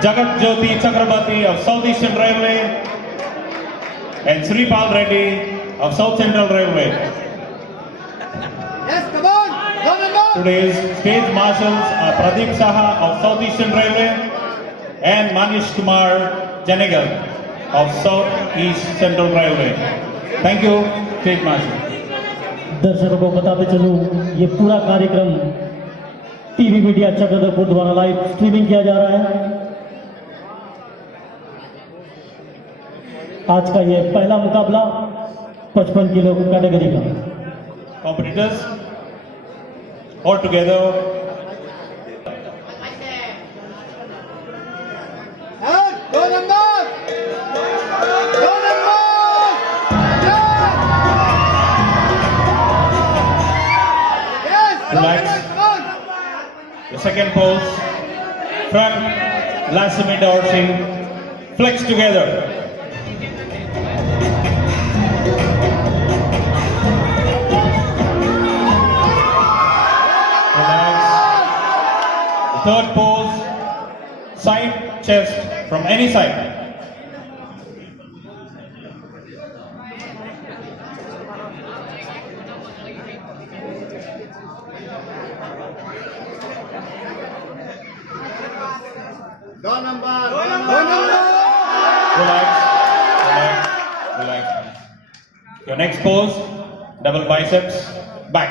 Jagat Jyoti Chakrabarti of South Eastern Railway and Sripal Reddy of South Central Railway. Yes, come on! Go number! Today's stage marshals are Pradeep Saha of South Eastern Railway and Manish Kumar Janegal of South East Central Railway. Thank you, Stage Marshal. दर्शकों को बताते चलूं, ये पूरा कार्यक्रम TV media Chakradharpur द्वारा live streaming किया जा रहा है। आज का ये पहला मुकाबला 55 किलो कैटेगरी का। Competitors all together. And go number! Go number! Yes! Go Relax. number, come on! The second pose, front, last minute dorsing, flex together. Relax. The third pose, side chest from any side. Go number! Go number! Relax, relax, relax. Your next pose, double biceps, back.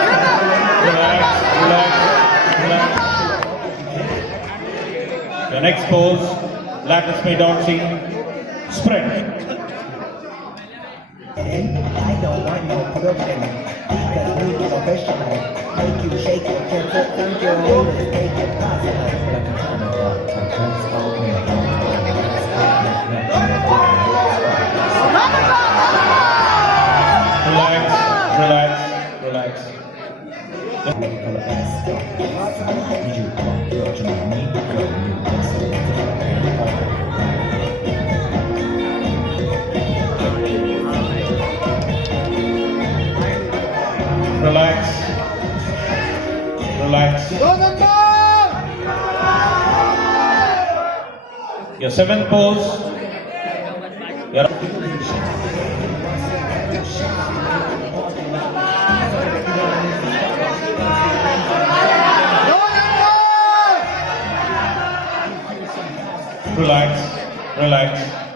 Relax, relax, relax. Your next pose, lattice mid dorsing, spread. I don't want no problem because we professional. Make you shake your temper, turn your shoulders, make it possible. Relax, relax, relax. Relax, relax. Go number! Your seventh pose. Your Go number! relax, relax.